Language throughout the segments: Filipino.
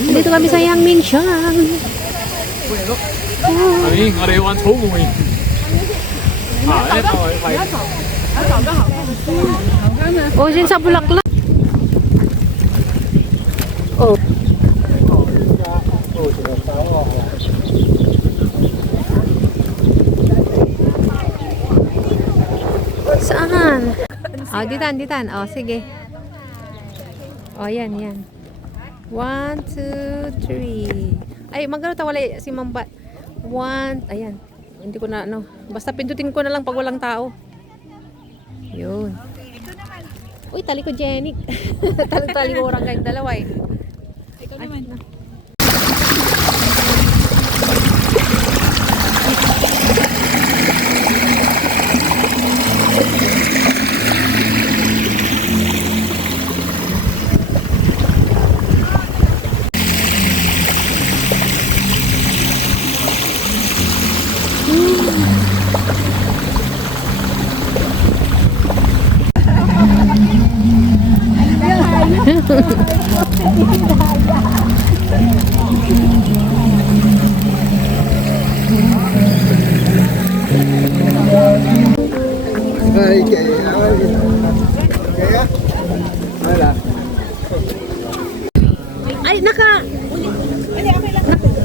Dito kami sa Yangmingshan. Amin,我哋玩草莓。啊，呢度係。O, sin sa Bulaklak. Oh. Saan? Oh, ditan. Oh, sige. Oh, yan. 1, 2, 3. Ay, magkano wala si Mamba. 1, ayan. Hindi ko na, basta pindutin ko na lang pag walang tao. Yun. Uy, tali ko Jenny. Tali ko orang kayong dalawa eh. Ikaw naman. Ay,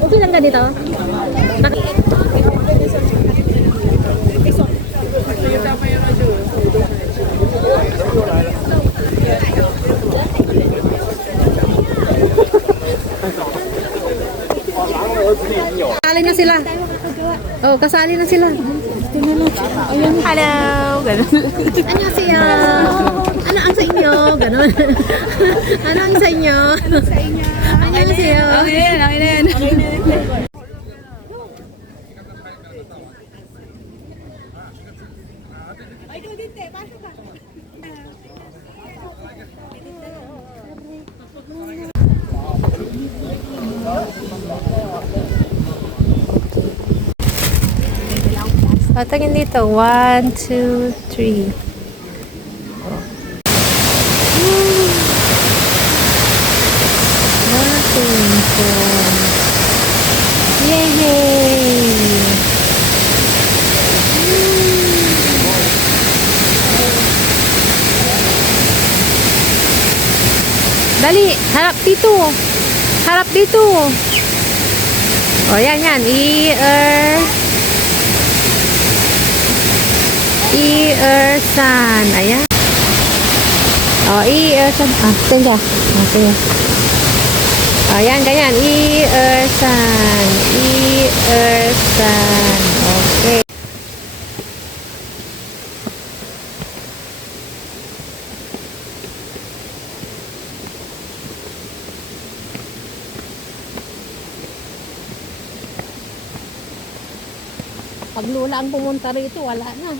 okay lang ganito? Kasali na sila. Oh, kasali na sila. Hello! Ganun. Annyeonghaseyo. Ano ang sa inyo? Ganon. Ano ang sa inyo? Annyeonghaseyo. Okay na yan. Patagin dito. 1, 2, 3. Yay! Dali, harap dito. Harap dito. Oh, yan. San. Ayan. Oh, San. Ah, tanda. Okay. Oh, yan, ganyan. San. Okay. Pag lula ang pumunta rito, wala na.